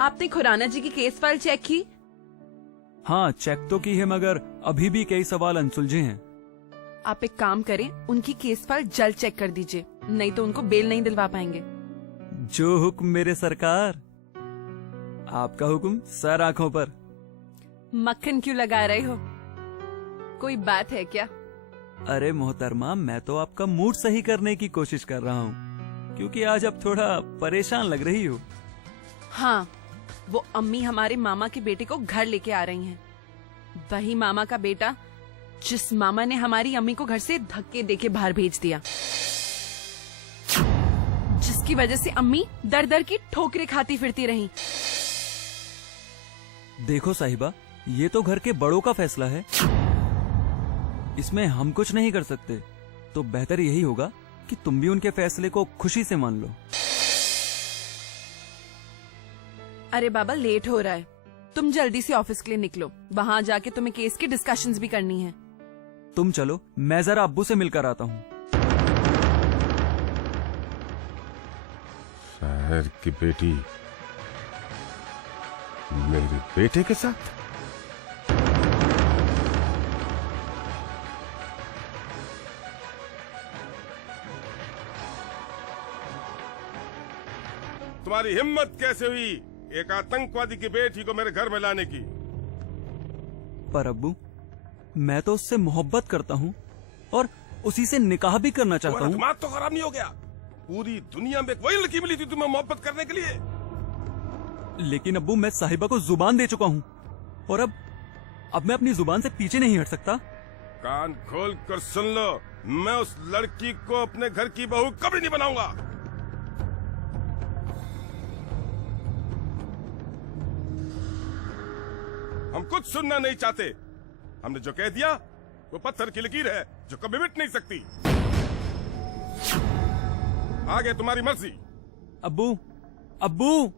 आपने खुराना जी की case file check की? हाँ, चेक तो की है, मगर अभी भी कई सवाल अनसुलझे हैं। आप एक काम करें, उनकी केस फाइल जल्द चेक कर दीजिए, नहीं तो उनको बेल नहीं दिलवा पाएंगे। जो हुक्म मेरे सरकार। आपका हुक्म सर आंखों पर। मक्खन क्यों लगा रहे हो? कोई बात है क्या? अरे मोहतरमा, मैं तो आपका मूड सही करने की कोशिश कर रहा हूँ, क्योंकि आज आप थोड़ा परेशान लग रही हो। हाँ, वो अम्मी हमारे मामा के बेटे को घर लेके आ रही हैं। वही मामा का बेटा जिस मामा ने हमारी अम्मी को घर से धक्के देके बाहर भेज दिया, जिसकी वजह से अम्मी दर दर की ठोकरें खाती फिरती रहीं। देखो साहिबा, ये तो घर के बड़ों का फैसला है, इसमें हम कुछ नहीं कर सकते। तो बेहतर यही होगा कि तुम भी उनके फैसले को खुशी से मान लो। अरे बाबा, लेट हो रहा है, तुम जल्दी से ऑफिस के लिए निकलो, वहाँ जाके तुम्हें केस की डिस्कशंस भी करनी है। तुम चलो, मैं जरा अब्बू से मिलकर आता हूँ। शहर की बेटी मेरे बेटे के साथ? तुम्हारी हिम्मत कैसे हुई एक आतंकवादी की बेटी को मेरे घर में लाने की? पर अब्बू, मैं तो उससे मोहब्बत करता हूँ और उसी से निकाह भी करना चाहता हूँ। दिमाग तो खराब नहीं हो गया? पूरी दुनिया में वही लड़की मिली थी तुम्हें मोहब्बत करने के लिए? लेकिन अब्बू, मैं साहिबा को जुबान दे चुका हूँ और अब मैं अपनी जुबान से पीछे नहीं हट सकता। कान खोल कर सुन लो, मैं उस लड़की को अपने घर की बहू कभी नहीं बनाऊंगा। हम कुछ सुनना नहीं चाहते। हमने जो कह दिया वो पत्थर की लकीर है जो कभी मिट नहीं सकती। आगे तुम्हारी मर्जी। अब्बू, अब्बू,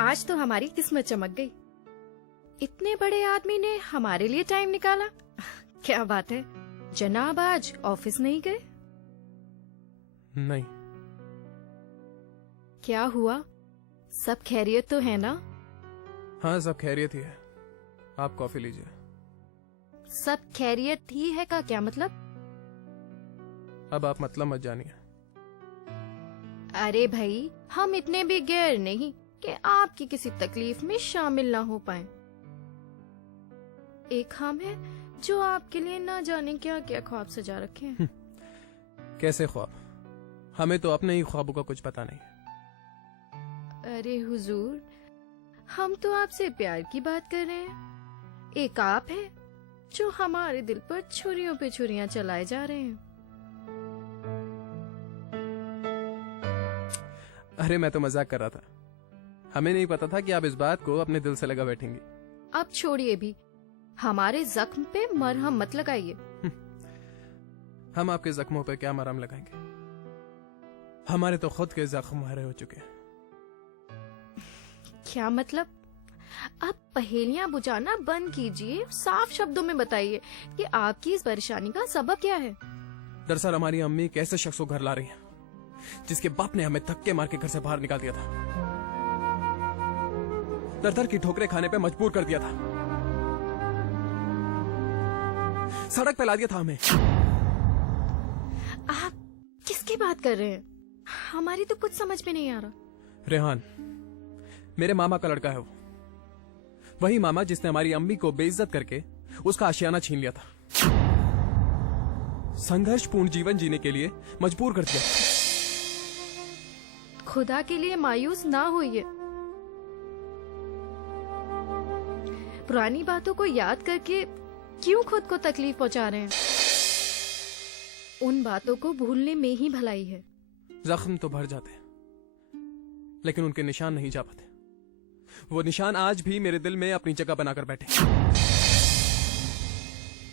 आज तो हमारी किस्मत चमक गई। इतने बड़े आदमी ने हमारे लिए टाइम निकाला। क्या बात है जनाब, आज ऑफिस नहीं गए? नहीं। क्या हुआ, सब खैरियत तो है ना? हाँ, सब खैरियत ही है। आप कॉफी लीजिए। सब खैरियत ही है का क्या मतलब? अब आप मतलब मत जानिए। अरे भाई, हम इतने भी गैर नहीं कि आपकी किसी तकलीफ में शामिल ना हो पाए। एक हम है जो आपके लिए ना जाने क्या क्या ख्वाब सजा रखे हैं। कैसे ख्वाब? हमें तो अपने ही ख्वाबों का कुछ पता नहीं। अरे हुजूर, हम तो आपसे प्यार की बात कर रहे हैं। एक आप है जो हमारे दिल पर छुरियों पे छुरियां चलाए जा रहे हैं। अरे मैं तो मजाक कर रहा था। हमें नहीं पता था कि आप इस बात को अपने दिल से लगा बैठेंगी। अब छोड़िए भी, हमारे जख्म पे मरहम मत लगाइए। हम आपके जख्मों पे क्या मरहम लगाएंगे? हमारे तो खुद के जख्म हरे हो चुके हैं। क्या मतलब? अब पहेलियां बुझाना बंद कीजिए, साफ शब्दों में बताइए कि आपकी इस परेशानी का सबब क्या है। दरअसल हमारी अम्मी एक ऐसे शख्स को घर ला रही है जिसके बाप ने हमें धक्के मार के घर से बाहर निकाल दिया था, दर दर की ठोकरें खाने पे मजबूर कर दिया था, सड़क पे ला दिया था हमें। आप किसकी बात कर रहे हैं? हमारी तो कुछ समझ में नहीं आ रहा। रेहान मेरे मामा का लड़का है। वो वही मामा जिसने हमारी अम्मी को बेइज्जत करके उसका आशियाना छीन लिया था, संघर्षपूर्ण जीवन जीने के लिए मजबूर कर दिया। खुदा के लिए मायूस ना होइए। पुरानी बातों को याद करके क्यों खुद को तकलीफ पहुंचा रहे हैं? उन बातों को भूलने में ही भलाई है। जख्म तो भर जाते हैं लेकिन उनके निशान नहीं जा पाते। वो निशान आज भी मेरे दिल में अपनी जगह बनाकर बैठे।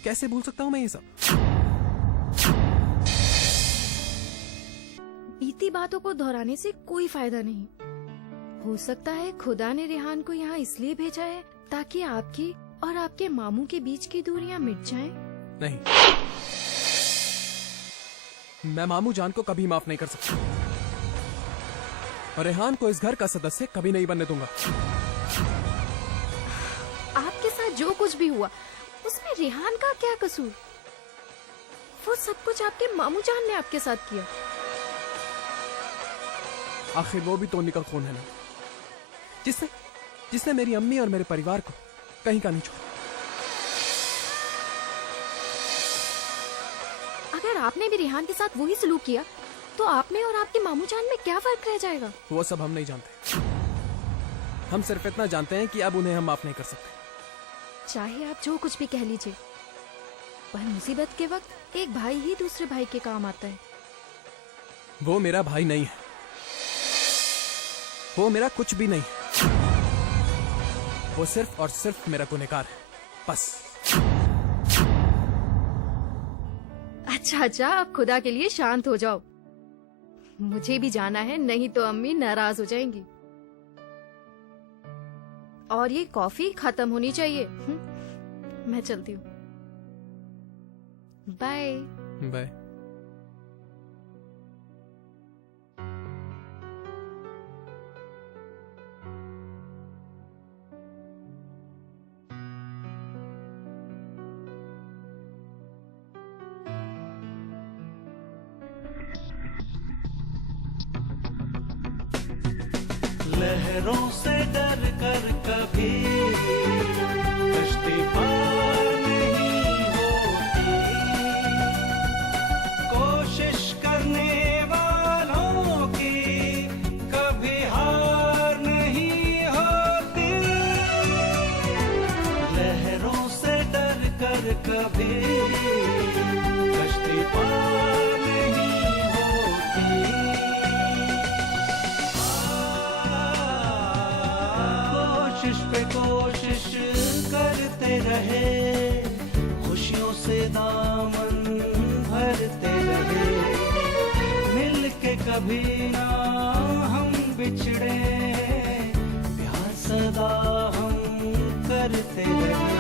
कैसे भूल सकता हूं मैं ये सब? बीती बातों को दोहराने से कोई फायदा नहीं। हो सकता है खुदा ने रेहान को यहाँ इसलिए भेजा है ताकि आपकी और आपके मामू के बीच की दूरियां मिट जाएं। नहीं, मैं मामू जान को कभी माफ नहीं कर सकता और रेहान को इस घर का सदस्य कभी नहीं बनने दूंगा। आपके साथ जो कुछ भी हुआ उसमें रेहान का क्या कसूर? वो सब कुछ आपके मामू जान ने आपके साथ किया। आखिर वो भी टोनी का खून है ना, जिसने मेरी अम्मी और मेरे परिवार को कहीं का नहीं छोड़ा। अगर आपने भी रेहान के साथ वही सलूक किया तो आप में और आपके मामू जान में क्या फर्क रह जाएगा? वो सब हम नहीं जानते। हम सिर्फ इतना जानते हैं कि अब उन्हें हम माफ नहीं कर सकते। चाहे आप जो कुछ भी कह लीजिए, पर मुसीबत के वक्त एक भाई ही दूसरे भाई के काम आता है। वो मेरा भाई नहीं है, वो मेरा कुछ भी नहीं है। वो सिर्फ और सिर्फ मेरा गुनहगार है, बस। अच्छा, अब खुदा के लिए शांत हो जाओ। मुझे भी जाना है, नहीं तो अम्मी नाराज हो जाएंगी। और ये कॉफी खत्म होनी चाहिए। मैं चलती हूँ। बाय। बाय। लहरों से डर कर कभी कश्ती पार नहीं होती, कोशिश करने वालों की कभी हार नहीं होती। लहरों से डर कर कभी कश्ती पार नहीं होती। कोशिश पे कोशिश करते रहे, खुशियों से दामन भरते रहे, मिल के कभी ना हम बिछड़े, प्यार सदा हम करते रहे।